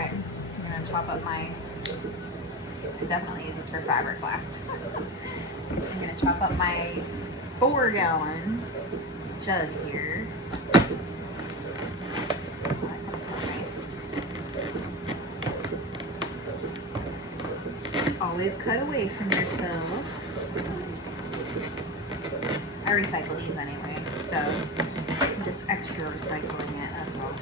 Alright, I'm gonna top up my, I definitely use this for fabric last. I'm gonna chop up my 4-gallon jug here. Oh, that smells nice. Always cut away from yourself. I recycle these anyway, so I'm just extra recycling it, that's all.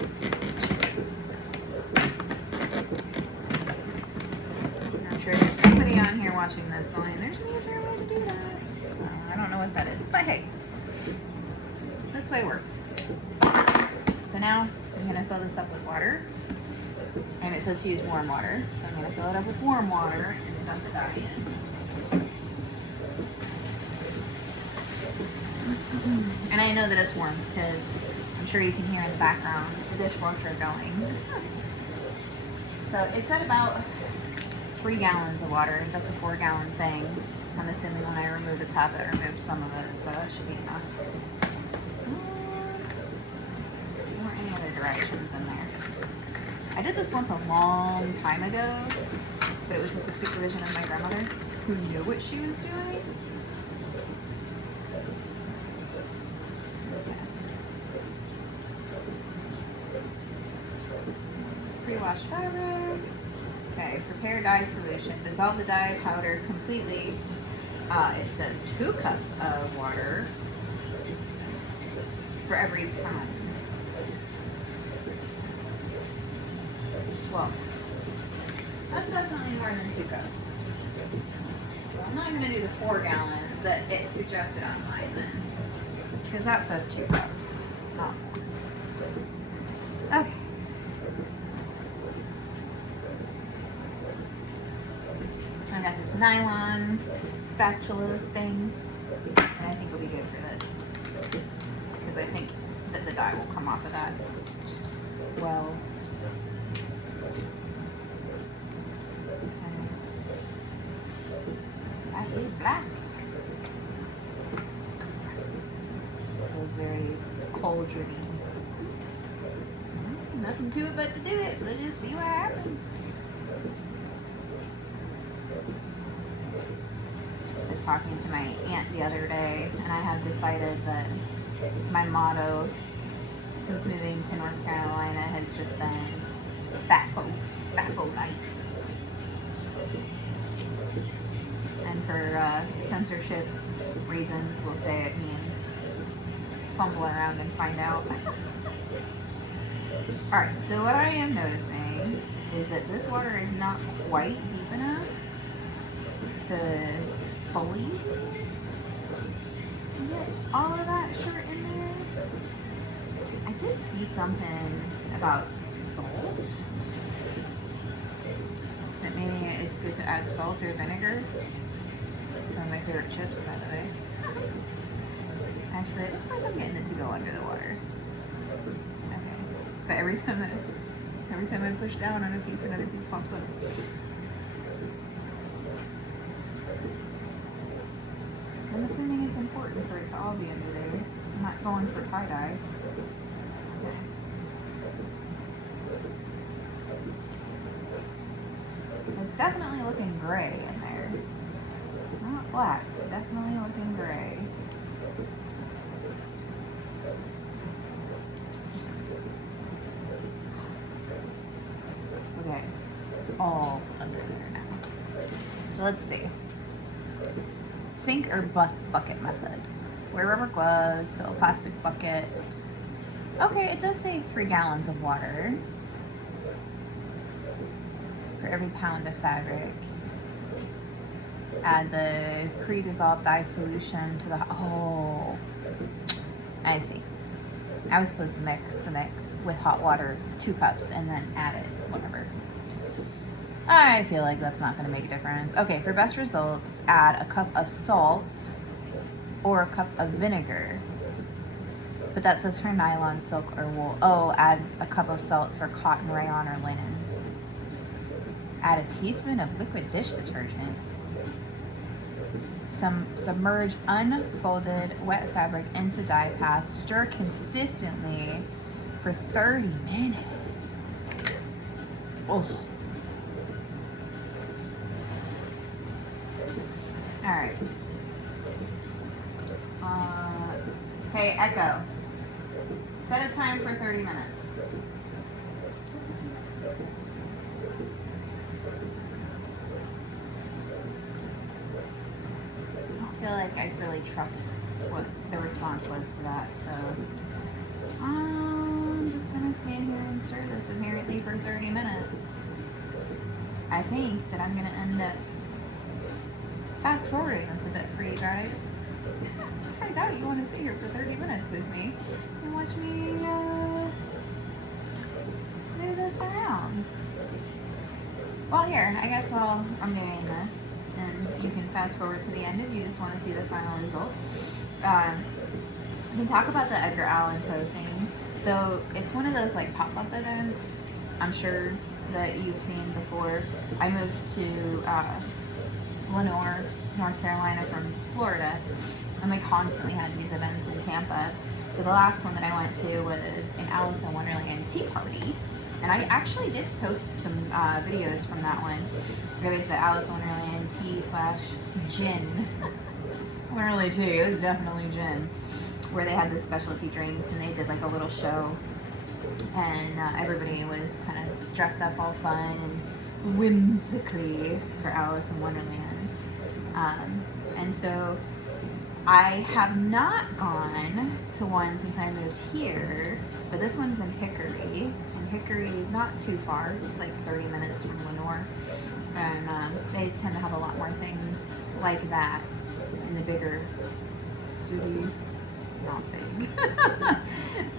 I'm sure there's somebody on here watching this going, there's an easier way to do that. I don't know what that is, but hey, this way works. So now I'm gonna fill this up with water, and it says to use warm water, so I'm gonna fill it up with warm water and dump the dye in. And I know that it's warm because I'm sure you can hear in the background the dishwasher going. So it's at about 3 gallons of water. That's a 4-gallon thing. I'm assuming when I remove the top, it removed some of it, so that should be enough. There weren't any other directions in there. I did this once a long time ago, but it was with the supervision of my grandmother, who knew what she was doing. Pre-washed fabric. Okay, prepare dye solution. Dissolve the dye powder completely. It says 2 cups of water for every pound. Well, that's definitely more than 2 cups. So I'm not going to do the 4 gallons that it suggested online then, because that said 2 cups, not 4. Okay. I got this nylon spatula thing, and I think it'll be good for this, because I think that the dye will come off of that well. That is black. It was very cauldron-y. Nothing to it but to do it. Let's just see what happens. I was talking to my aunt the other day, and I have decided that my motto since moving to North Carolina has just been fat folk life. And for censorship reasons, we'll say it means fumble around and find out. Alright, so what I am noticing is that this water is not quite deep enough to fully get all of that shirt in there. I did see something about salt. That maybe it's good to add salt or vinegar. It's one of my favorite chips, by the way. Actually, it looks like I'm getting it to go under the water. Okay. But every time I push down on a piece, another piece pops up. I'm assuming it's important for it to all be under there. I'm not going for tie-dye. Okay. It's definitely looking gray in there. Not black, but definitely looking gray. Okay, it's all under there now. So let's see. Sink or bucket method. Wear rubber gloves, fill a plastic bucket. Okay, it does say 3 gallons of water for every pound of fabric. Add the pre-dissolved dye solution to the, oh, I see. I was supposed to mix the mix with hot water, 2 cups, and then add it, whatever. I feel like that's not gonna make a difference. Okay, for best results, add a cup of salt or a cup of vinegar. But that says for nylon, silk, or wool. Oh, add a cup of salt for cotton, rayon, or linen. Add a teaspoon of liquid dish detergent. Submerge unfolded wet fabric into dye path. Stir consistently for 30 minutes. Oh. Alright. Okay, Echo. Set a time for 30 minutes. I don't feel like I really trust what the response was to that, so I'm just gonna stand here and stir this apparently for 30 minutes. I think that I'm gonna end up fast forwarding this a bit for you guys. Turns out you want to sit here for 30 minutes with me and watch me move this around. Well, here, I guess while I'm doing this, and you can fast forward to the end if you just want to see the final result. We can talk about the Edgar Allan Poe thing. So it's one of those like pop-up events. I'm sure that you've seen before. I moved to Lenoir, North Carolina from Florida, and they constantly had these events in Tampa. So the last one that I went to was an Alice in Wonderland tea party, and I actually did post some videos from that one. It was the Alice in Wonderland tea/gin. It wasn't really tea, it was definitely gin, where they had the specialty drinks and they did like a little show, and everybody was kind of dressed up all fun and whimsically for Alice in Wonderland. And so I have not gone to one since I moved here, but this one's in Hickory, and Hickory is not too far. It's like 30 minutes from Lenoir, and they tend to have a lot more things like that in the bigger city. It's not big,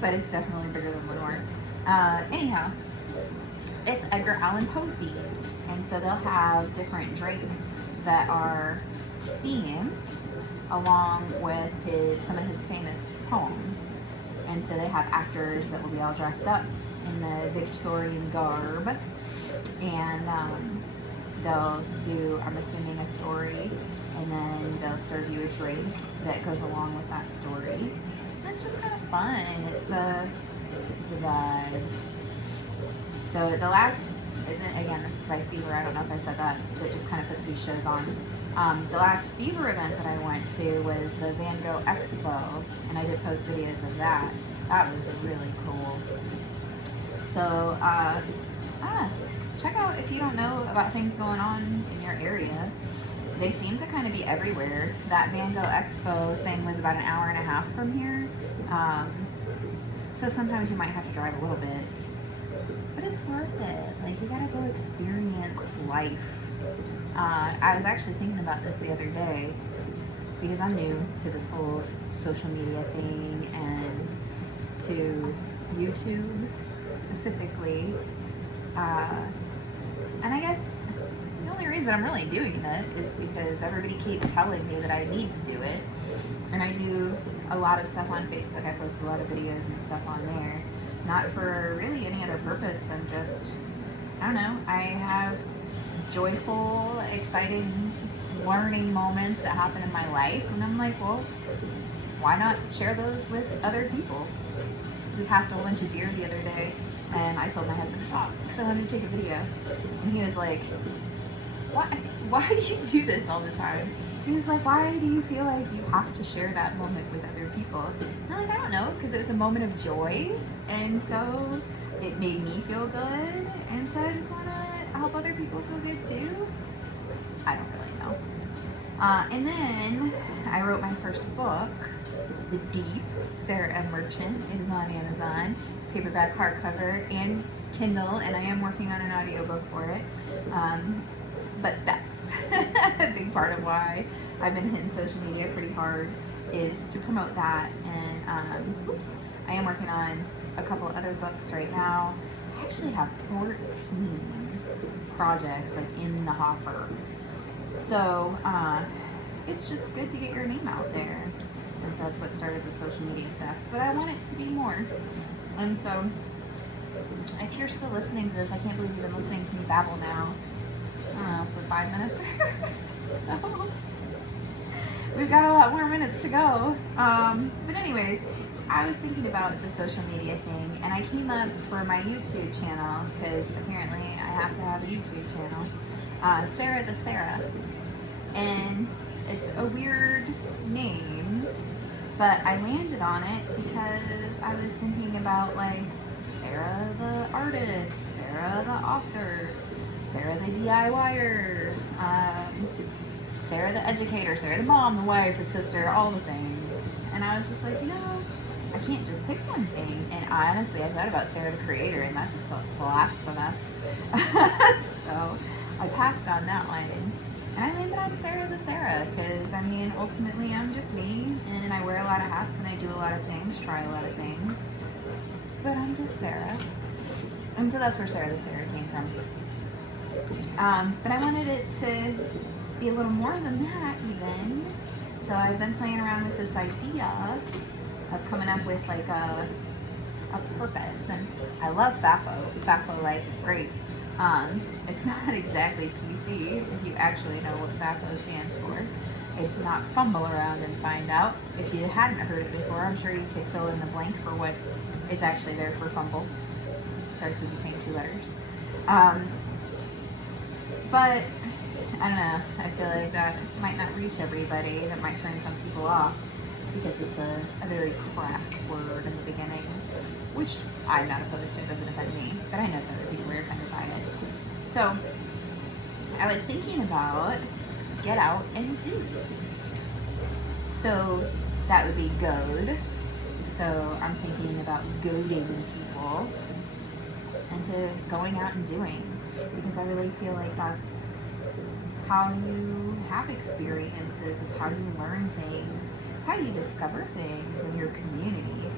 but it's definitely bigger than Lenoir. Anyhow, it's Edgar Allan Poe themed, and so they'll have different drinks that are themed along with some of his famous poems. And so they have actors that will be all dressed up in the Victorian garb, and they'll do, I'm assuming, a story, and then they'll serve you a drink that goes along with that story. And it's just kind of fun. It's a vibe. So the last, again, this is by Fever. I don't know if I said that, but it just kind of puts these shows on. The last Fever event that I went to was the Van Gogh Expo, and I did post videos of that. That was really cool. So, check out if you don't know about things going on in your area. They seem to kind of be everywhere. That Van Gogh Expo thing was about an hour and a half from here. So sometimes you might have to drive a little bit. But it's worth it. Like, you gotta go experience life. I was actually thinking about this the other day because I'm new to this whole social media thing and to YouTube specifically. And I guess the only reason I'm really doing it is because everybody keeps telling me that I need to do it. And I do a lot of stuff on Facebook. I post a lot of videos and stuff on there. Not for really any other purpose than just, I don't know, I have joyful, exciting, learning moments that happen in my life, and I'm like, well, why not share those with other people? We passed a whole bunch of deer the other day, and I told my husband, stop, because I wanted to take a video, and he was like, why do you do this all the time? He was like, why do you feel like you have to share that moment with other people? And I'm like, I don't know, because it was a moment of joy, and so it made me feel good, and so I just want to help other people feel good too. I don't really know. And then I wrote my first book, The Deep, Sarah M. Merchant. It is on Amazon, paperback, hardcover, and Kindle, and I am working on an audiobook for it. But that's a big part of why I've been hitting social media pretty hard, is to promote that. And I am working on a couple other books right now. I actually have 14 projects like in the hopper. So it's just good to get your name out there. And so that's what started the social media stuff. But I want it to be more. And so if you're still listening to this, I can't believe you've been listening to me babble now. I don't know, for 5 minutes. So we've got a lot more minutes to go. But anyways, I was thinking about the social media thing, and I came up for my YouTube channel, because apparently I have to have a YouTube channel, Sarah the Sarah. And it's a weird name, but I landed on it because I was thinking about, like, Sarah the artist, Sarah the author, Sarah the DIYer, Sarah the educator, Sarah the mom, the wife, the sister, all the things. And I was just like, I can't just pick one thing. And honestly, I thought about Sarah the creator, and that just felt blasphemous. So I passed on that one. And I landed on Sarah the Sarah because, I mean, ultimately I'm just me, and I wear a lot of hats, and I do a lot of things, try a lot of things. But I'm just Sarah. And so that's where Sarah the Sarah came from. But I wanted it to be a little more than that even. So I've been playing around with this idea of coming up with like a purpose. And I love FAFO. FAFO Life is great. It's not exactly PC if you actually know what FAFO stands for. It's not fumble around and find out. If you hadn't heard it before, I'm sure you could fill in the blank for what is actually there for fumble. It starts with the same 2 letters. But I don't know, I feel like that might not reach everybody. That might turn some people off because it's a very crass word in the beginning, which I'm not opposed to. It doesn't offend me, but I know that other people are offended by it. So I was thinking about get out and do. So that would be goad. So I'm thinking about goading people into going out and doing, because I really feel like that's how you have experiences. It's how you learn things. It's how you discover things in your community.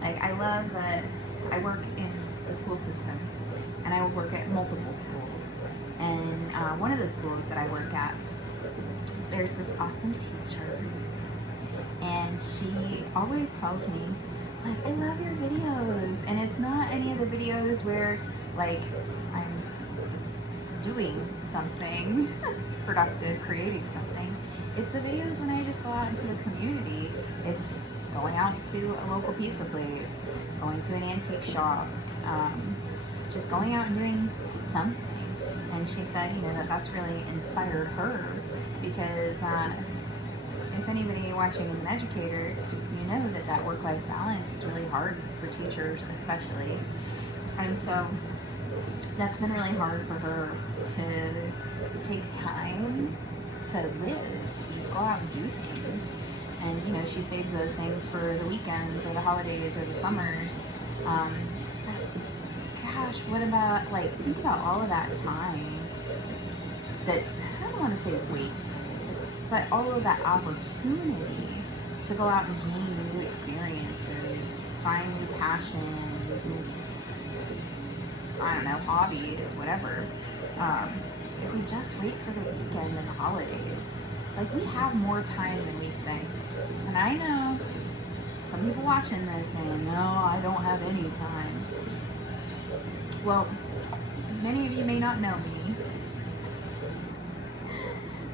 Like, I love that I work in the school system, and I work at multiple schools. And one of the schools that I work at, there's this awesome teacher, and she always tells me, like, I love your videos. And it's not any of the videos where, like, I'm doing something productive, creating something. It's the videos when I just go out into the community. It's going out to a local pizza place, going to an antique shop, just going out and doing something. And she said, that's really inspired her, because if anybody watching is an educator, you know that work-life balance is really hard for teachers especially. And so that's been really hard for her to take time to live, to just go out and do things. And, she saves those things for the weekends or the holidays or the summers. Gosh, what about, think about all of that time that's, I don't want to say wasted, but all of that opportunity to go out and gain new experiences, find new passions, and hobbies, whatever. If we just wait for the weekend and the holidays, we have more time than we think. And I know some people watching this saying, no, I don't have any time. Well, many of you may not know me,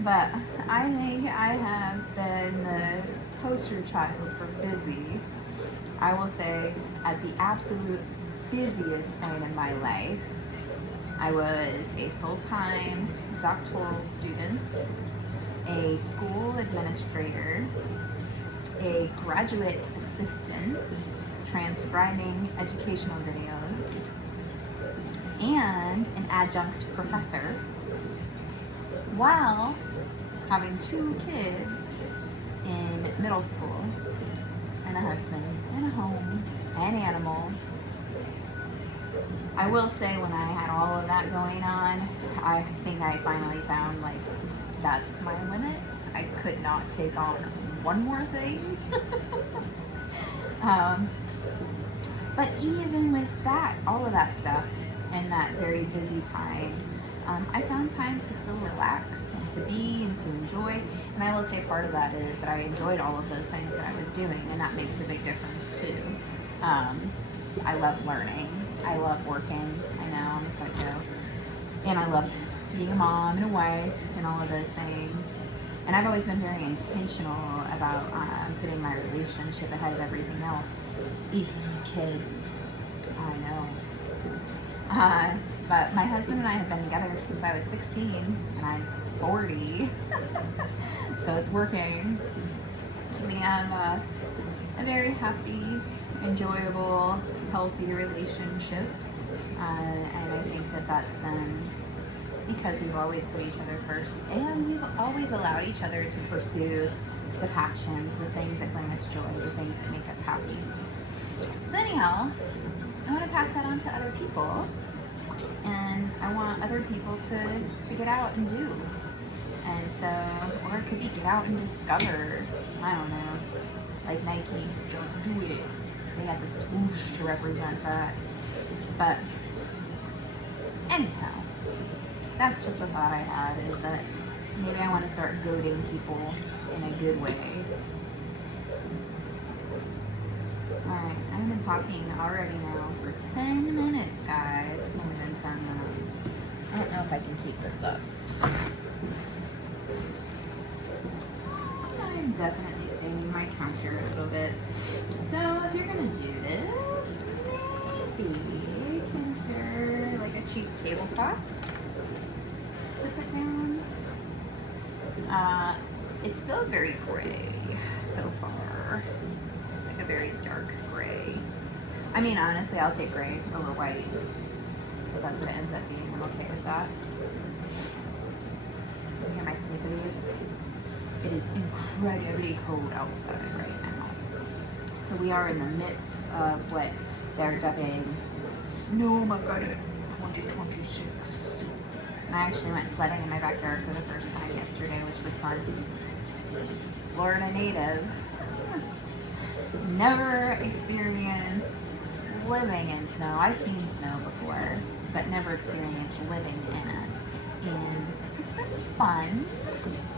but I think I have been the poster child for busy. I will say, at the absolute busiest point in my life, I was a full-time doctoral student, a school administrator, a graduate assistant transcribing educational videos, and an adjunct professor, while having 2 kids in middle school, and a husband, and a home, and animals. I will say, when I had all of that going on, I think I finally found, that's my limit. I could not take on one more thing. But even with that, all of that stuff, and that very busy time, I found time to still relax and to be and to enjoy. And I will say part of that is that I enjoyed all of those things that I was doing, and that makes a big difference too. I love learning. I love working. I know, I'm a psycho. And I loved being a mom and a wife and all of those things. And I've always been very intentional about putting my relationship ahead of everything else, even kids. I know. But my husband and I have been together since I was 16, and I'm 40, so it's working. We have a very happy, enjoyable, healthy relationship, and I think that that's been because we've always put each other first, and we've always allowed each other to pursue the passions, the things that bring us joy, the things that make us happy. So anyhow, I want to pass that on to other people, and I want other people to get out and do. And so, or it could be get out and discover. I don't know, like Nike, just do it. They have the swoosh to represent that. But anyhow, that's just a thought I had, is that maybe I want to start goading people in a good way. Alright, I've been talking already now for 10 minutes, guys. It's only been 10 minutes. I don't know if I can keep this up. I'm definitely staining my counter a little bit. So if you're going to do this, maybe consider like a cheap tablecloth to put down. It's still very gray so far. Like a very dark gray. I mean, honestly, I'll take gray over white. If that's what it ends up being, I'm okay with that. You hear my snippets? It is incredibly cold outside right now. So we are in the midst of what they're dubbing Snowmageddon 2026. And I actually went sledding in my backyard for the first time yesterday, which was fun. Florida native. Never experienced living in snow. I've seen snow before, but never experienced living in it. And it's been fun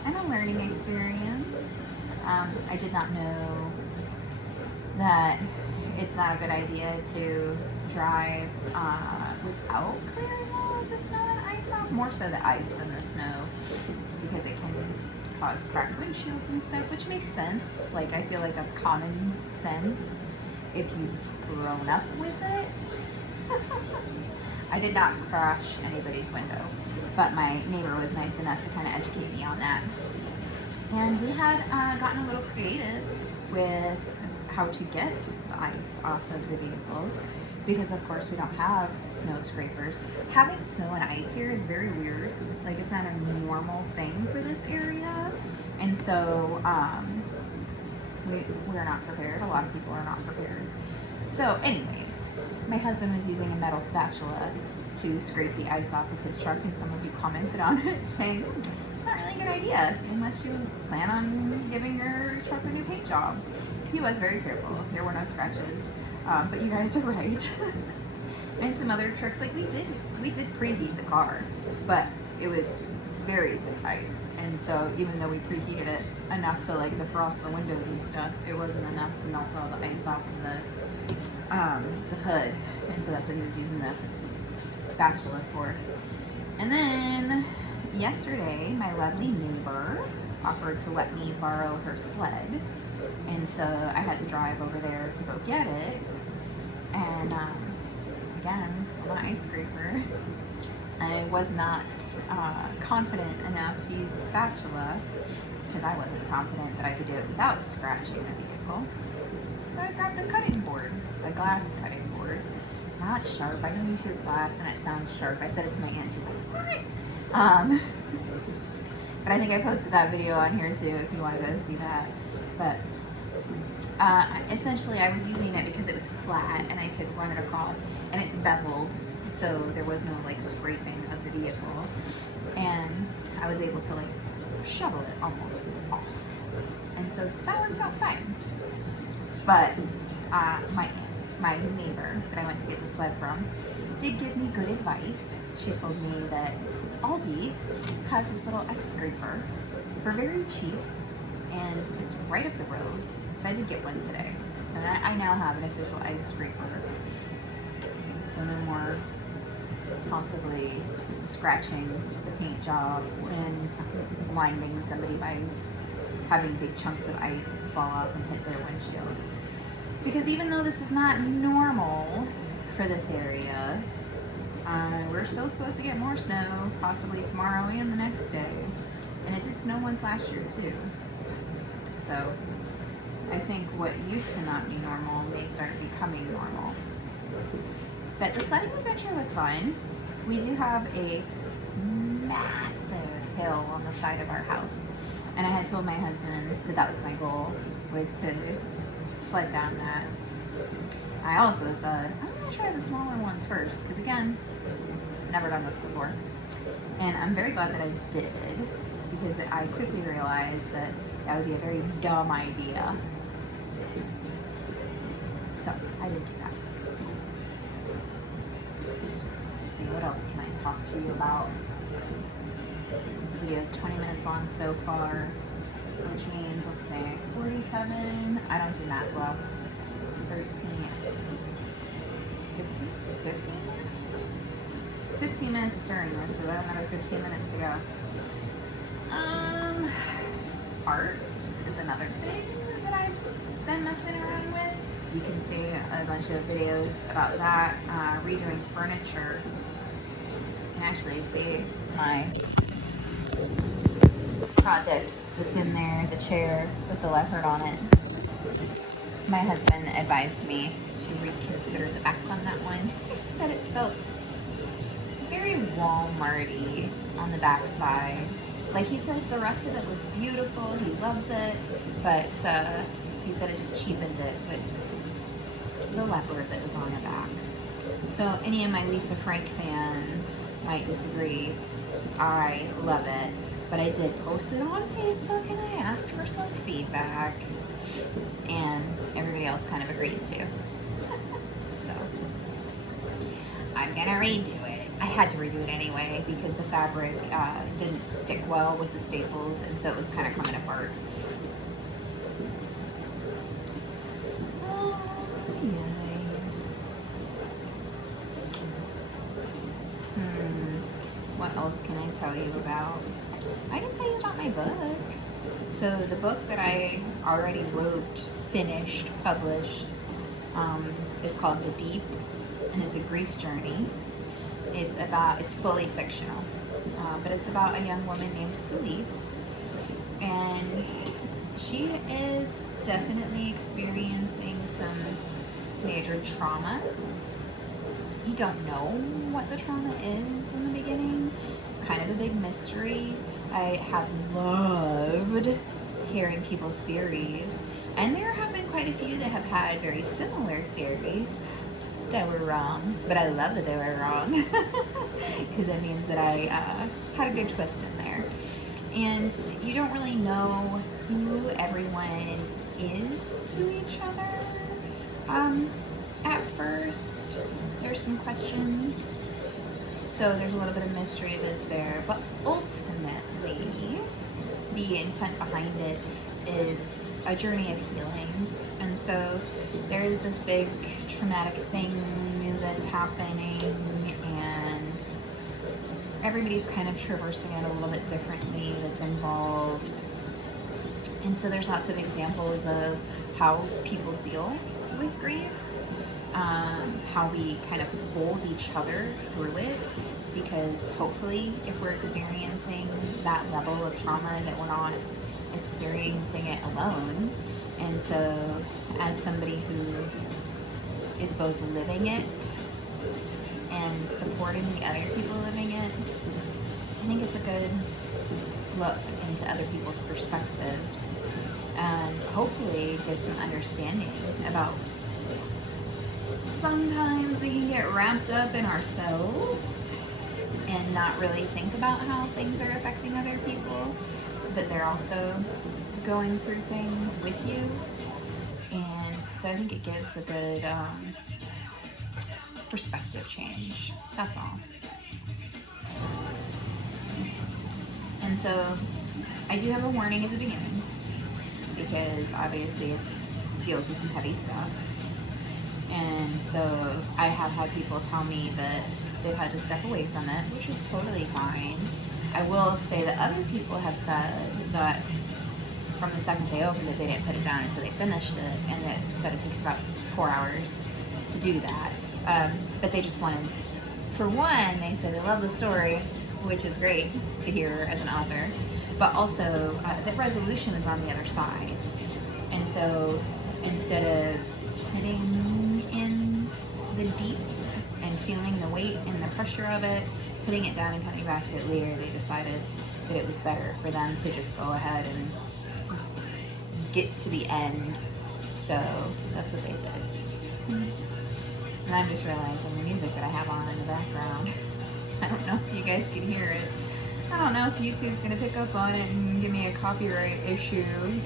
and a learning experience. I did not know that it's not a good idea to drive without clearing all of the snow and ice off, more so the ice than the snow, because it can cause cracked windshields and stuff, which makes sense. Like, I feel like that's common sense if you've grown up with it. I did not crash anybody's window, but my neighbor was nice enough to kind of educate me on that. And we had gotten a little creative with how to get the ice off of the vehicles, because of course we don't have snow scrapers. Having snow and ice here is very weird. Like, it's not a normal thing for this area, and so we're not prepared. A lot of people are not prepared. So anyways, my husband was using a metal spatula to scrape the ice off of his truck, and some of you commented on it saying, it's not really a good idea unless you plan on giving your truck a new paint job. He was very careful. There were no scratches, but you guys are right. And some other tricks, like we did preheat the car, but it was very thick ice, and so even though we preheated it enough to like defrost the windows and stuff, it wasn't enough to melt all the ice off of the hood, and so that's what he was using the spatula for. And then yesterday, my lovely neighbor offered to let me borrow her sled, and so I had to drive over there to go get it. And again, still an ice scraper. I was not confident enough to use the spatula because I wasn't confident that I could do it without scratching the vehicle. So I grabbed a cutting board, a glass cutting board. Not sharp. I know you hear glass and it sounds sharp. I said it to my aunt. She's like, what? But I think I posted that video on here too if you want to go see that. But essentially I was using it because it was flat and I could run it across, and it's beveled, so there was no like scraping of the vehicle, and I was able to like shovel it almost off, and so that worked out fine. But my neighbor that I went to get the sled from did give me good advice. She told me that Aldi has this little ice scraper for very cheap, and it's right up the road. So I did get one today. So I now have an official ice scraper. So no more possibly scratching the paint job and blinding somebody by having big chunks of ice fall off and hit their windshields. Because even though this is not normal for this area, we're still supposed to get more snow, possibly tomorrow and the next day. And it did snow once last year too. So I think what used to not be normal may start becoming normal. But the sledding adventure was fun. We do have a massive hill on the side of our house. And I had told my husband that that was my goal, was to sled down that. I also said, I'm going to try the smaller ones first, because again, never done this before. And I'm very glad that I did, because I quickly realized that that would be a very dumb idea. So I did do that. Let's see, what else can I talk to you about? This video is 20 minutes long so far, which means, let's say, 47, I don't do math well, 13, 15 minutes of stirring this, so that's another 15 minutes to go. Art is another thing that I've been messing around with. You can see a bunch of videos about that, redoing furniture. And actually see my project that's in there, the chair with the leopard on it. My husband advised me to reconsider the back on that one. He said it felt very Walmart-y on the back side. Like, he said the rest of it looks beautiful, he loves it, but he said it just cheapened it with the leopard that was on the back. So any of my Lisa Frank fans might disagree. I love it, but I did post it on Facebook and I asked for some feedback, and everybody else kind of agreed to. So I'm gonna redo it. I had to redo it anyway because the fabric didn't stick well with the staples, and so it was kind of coming apart. Oh, yay. What else can I tell you about? I can tell you about my book. So the book that I already wrote, finished, published, is called The Deep, and it's a grief journey. It's fully fictional, but it's about a young woman named Celeste, and she is definitely experiencing some major trauma. You don't know what the trauma is in the beginning. It's kind of a big mystery. I have loved hearing people's theories, and there have been quite a few that have had very similar theories that were wrong, but I love that they were wrong because it means that I had a good twist in there. And you don't really know who everyone is to each other at first. There's some questions, so there's a little bit of mystery that's there, but ultimately the intent behind it is a journey of healing. And so there's this big traumatic thing that's happening, and everybody's kind of traversing it a little bit differently that's involved. And so there's lots of examples of how people deal with grief, how we kind of hold each other through it, because hopefully if we're experiencing that level of trauma, that we're not experiencing it alone. And so as somebody who is both living it and supporting the other people living it, I think it's a good look into other people's perspectives, and hopefully give some understanding about sometimes we can get wrapped up in ourselves and not really think about how things are affecting other people, but they're also going through things with you. And so I think it gives a good perspective change. That's all. And so I do have a warning at the beginning, because obviously it deals with some heavy stuff. And so I have had people tell me that they've had to step away from it, which is totally fine. I will say that other people have said that from the second they opened it, they didn't put it down until they finished it, and that it takes about 4 hours to do that. But they just wanted, for one, they said they love the story, which is great to hear as an author, but also that resolution is on the other side. And so instead of sitting in the deep and feeling the weight and the pressure of it, putting it down and coming back to it later, they decided that it was better for them to just go ahead and get to the end. So that's what they did. And I'm just realizing the music that I have on in the background, I don't know if you guys can hear it. I don't know if YouTube's gonna pick up on it and give me a copyright issue and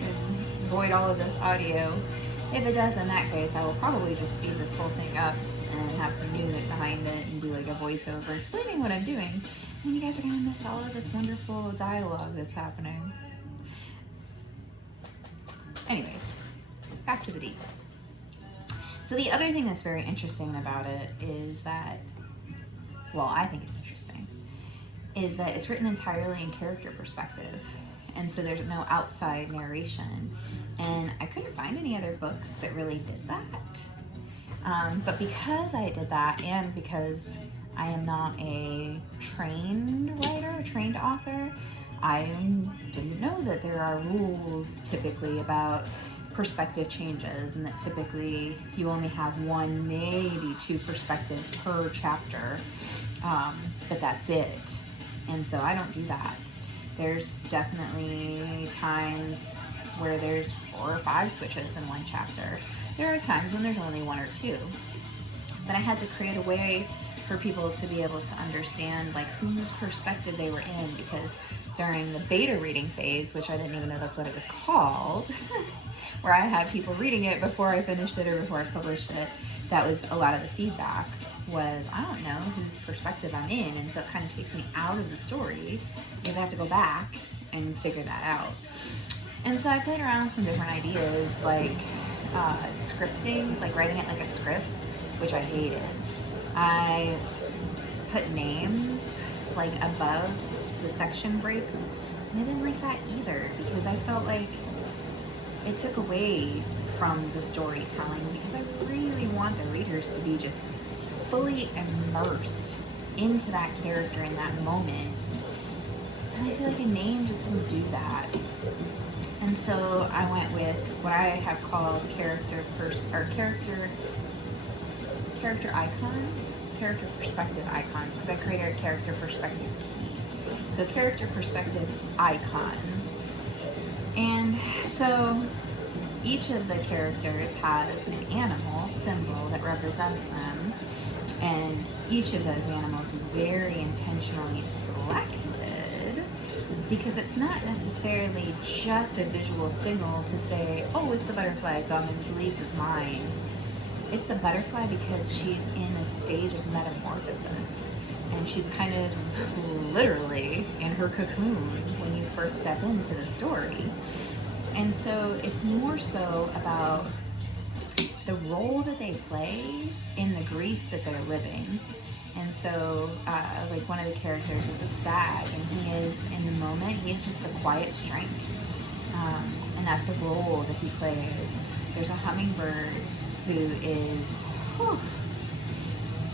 void all of this audio. If it does, in that case, I will probably just speed this whole thing up and have some music behind it and do like a voiceover explaining what I'm doing. And you guys are gonna miss all of this wonderful dialogue that's happening. Anyways, back to the deep. So the other thing that's very interesting about it is that, well, I think it's interesting, is that it's written entirely in character perspective. And so there's no outside narration. And I couldn't find any other books that really did that. But because I did that, and because I am not a trained writer, a trained author, I didn't know that there are rules typically about perspective changes, and that typically you only have 1, maybe 2 perspectives per chapter, but that's it. And so I don't do that. There's definitely times where there's 4 or 5 switches in one chapter. There are times when there's only 1 or 2. But I had to create a way for people to be able to understand like whose perspective they were in, because during the beta reading phase, which I didn't even know that's what it was called, where I had people reading it before I finished it or before I published it, that was a lot of the feedback was, I don't know whose perspective I'm in, and so it kind of takes me out of the story because I have to go back and figure that out. And so I played around with some different ideas, like scripting, like writing it like a script, which I hated. I put names like above the section breaks, and I didn't like that either, because I felt like it took away from the storytelling, because I really want the readers to be just fully immersed into that character in that moment. And I feel like a name just didn't do that. And so I went with what I have called character icons, character perspective icons, because I created a character perspective key. So character perspective icon. And so each of the characters has an animal symbol that represents them, and each of those animals was very intentionally selected, because it's not necessarily just a visual signal to say, oh, it's a butterfly, so I'm in Celise's mind. It's the butterfly because she's in a stage of metamorphosis, and she's kind of literally in her cocoon when you first step into the story. And so it's more so about the role that they play in the grief that they're living. And so, like one of the characters is a stag, and he is, in the moment, he is just the quiet strength. And that's the role that he plays. There's a hummingbird who is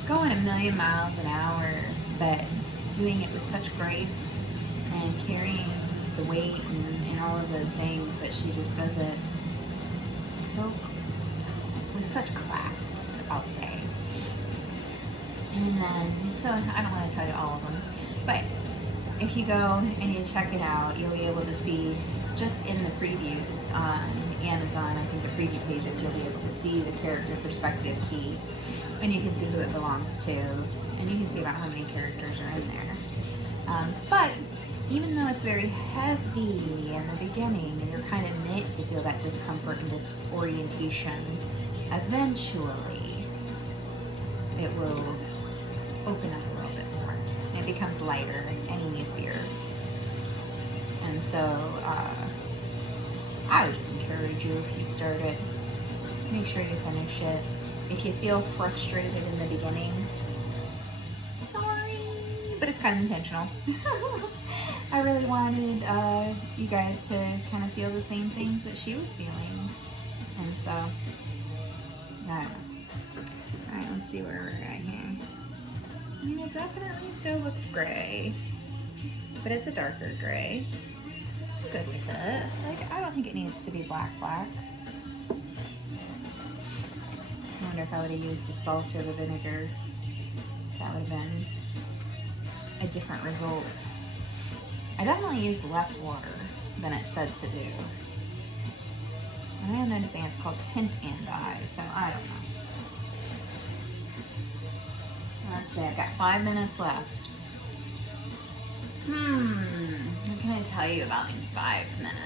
going 1,000,000 miles an hour, but doing it with such grace and carrying the weight and all of those things, but she just does it so with such class, I'll say. And then, so I don't want to tell you all of them, but if you go and you check it out, you'll be able to see just in the previews on Amazon, I think the preview pages, you'll be able to see the character perspective key, and you can see who it belongs to, and you can see about how many characters are in there. But even though it's very heavy in the beginning, and you're kind of meant to feel that discomfort and disorientation, eventually it will open up a little bit more. It becomes lighter and easier. And so I would just encourage you, if you start it, make sure you finish it. If you feel frustrated in the beginning, it's but it's kind of intentional. I really wanted you guys to kind of feel the same things that she was feeling. And so, I don't know. Alright, let's see where we're at here. I mean, it definitely still looks gray, but it's a darker gray. I'm good with it. Like, I don't think it needs to be black. I wonder if I would have used the salt or the vinegar. That would have been a different result. I definitely used less water than it said to do. And I am noticing it's called tint and dye, so I don't know. Let's see, I've got 5 minutes left. What can I tell you about in 5 minutes?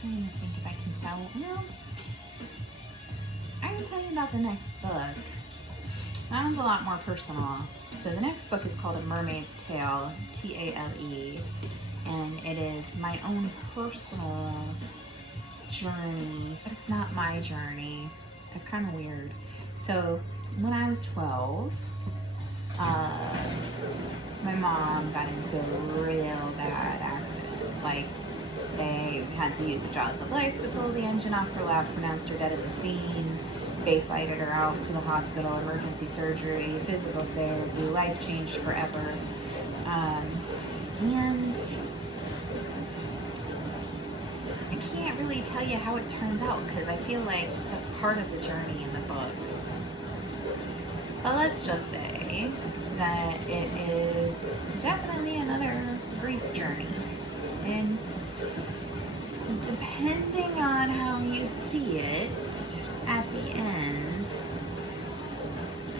Trying to think if I can tell. No. I can tell you about the next book. That one's a lot more personal. So the next book is called A Mermaid's Tale, Tale, and it is my own personal journey, but it's not my journey. It's kind of weird. So when I was 12, my mom got into a real bad accident. Like, they had to use the jaws of life to pull the engine off her lap, pronounced her dead at the scene. They flighted her out to the hospital, emergency surgery, physical therapy, life changed forever. And I can't really tell you how it turns out because I feel like that's part of the journey in the book. But let's just say that it is definitely another grief journey. And depending on how you see it at the end,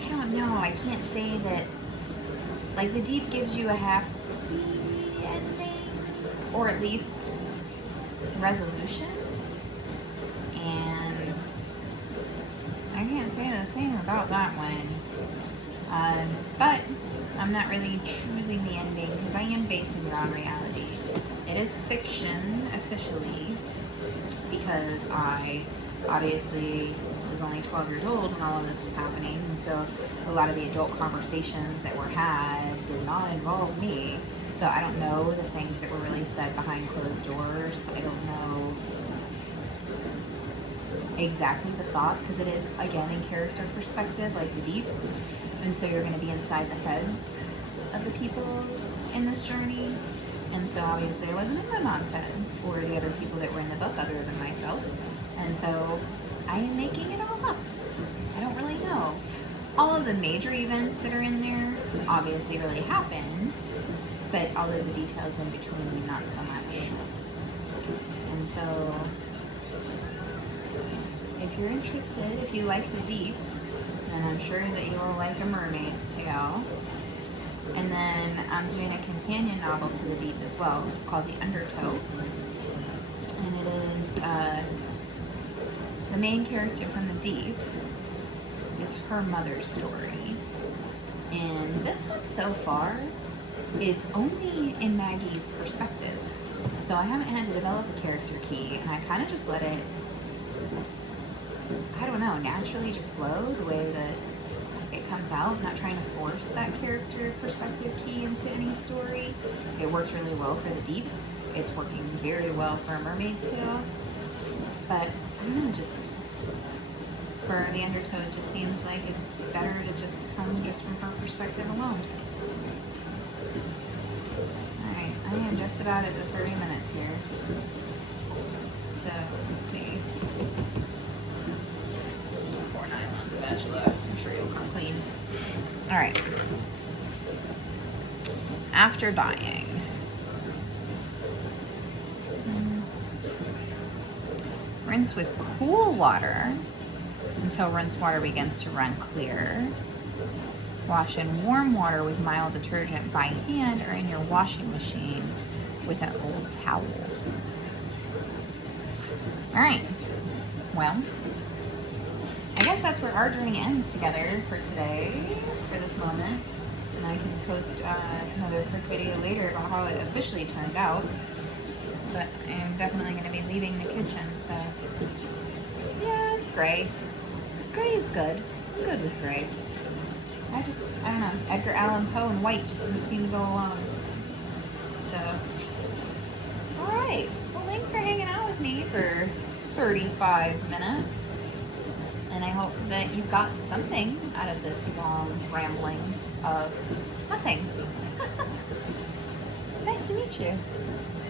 I don't know, I can't say that, like, The Deep gives you a happy ending, or at least resolution, and I can't say the same about that one. But I'm not really choosing the ending because I am basing it on reality. It is fiction officially because I obviously was only 12 years old when all of this was happening, and so a lot of the adult conversations that were had did not involve me. So I don't know the things that were really said behind closed doors. I don't know exactly the thoughts because it is, again, in character perspective, like The Deep. And so you're going to be inside the heads of the people in this journey. And so obviously I wasn't in my mom's head or the other people that were in the book other than myself. And so I am making it all up. I don't really know. All of the major events that are in there obviously really happened, but all of the details in between, not so much. And so if you're interested, if you like The Deep, then I'm sure that you will like A Mermaid's Tale. And then I'm doing a companion novel to The Deep as well, called The Undertow. And it is the main character from The Deep. It's her mother's story. And this one so far is only in Maggie's perspective. So I haven't had to develop a character key, and I kind of just let it, I don't know, naturally just flow the way that it comes out. I'm not trying to force that character perspective key into any story. It worked really well for The Deep. It's working very well for A Mermaid's Tale. But I don't know, just for The Undertow, it just seems like it's better to just come just from her perspective alone. Alright, I am just about at the 30 minutes here. So, let's see. 4 nylon spatula. I'm sure you'll come clean. Alright. After dying. Rinse with cool water until rinse water begins to run clear. Wash in warm water with mild detergent by hand or in your washing machine with an old towel. Alright, well, I guess that's where our journey ends together for today, for this moment. And I can post another quick video later about how it officially turned out. But I am definitely going to be leaving the kitchen, so gray. Gray is good. I'm good with gray. I don't know. Edgar Allan Poe and white just didn't seem to go along. So, alright. Well, thanks for hanging out with me for 35 minutes. And I hope that you got something out of this long rambling of nothing. Nice to meet you.